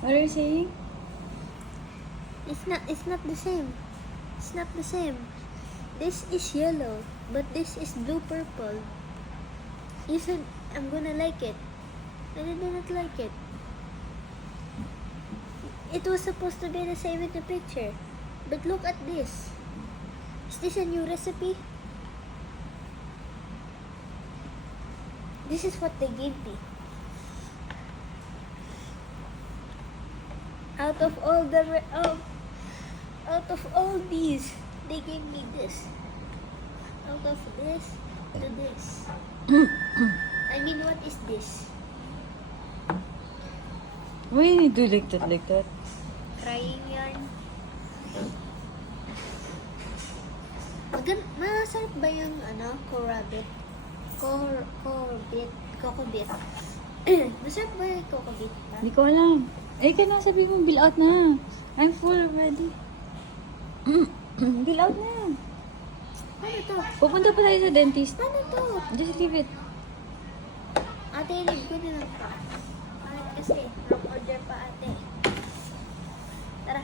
What are you saying? It's not the same. It's not the same. This is yellow, but this is blue purple. You said I'm gonna like it. And I didn't like it. It was supposed to be the same in the picture. But look at this. Is this a new recipe? This is what they gave me. Out of all these, they gave me this. Out of this to this. I mean, what is this? Why you need to like that? Crying yarn. Masarap ba yung corabit? Kokobit. Masarap ba yung kokobit? Hindi ko alam. Ay ka na, sabi mo, bill out na. I'm full already. Bill out na. Ano to? Pupunta pa tayo sa dentist. Ano to? Just leave it. Ate, leave ko na lang pa. Bakit kasi? Wrong order pa ate. Tara.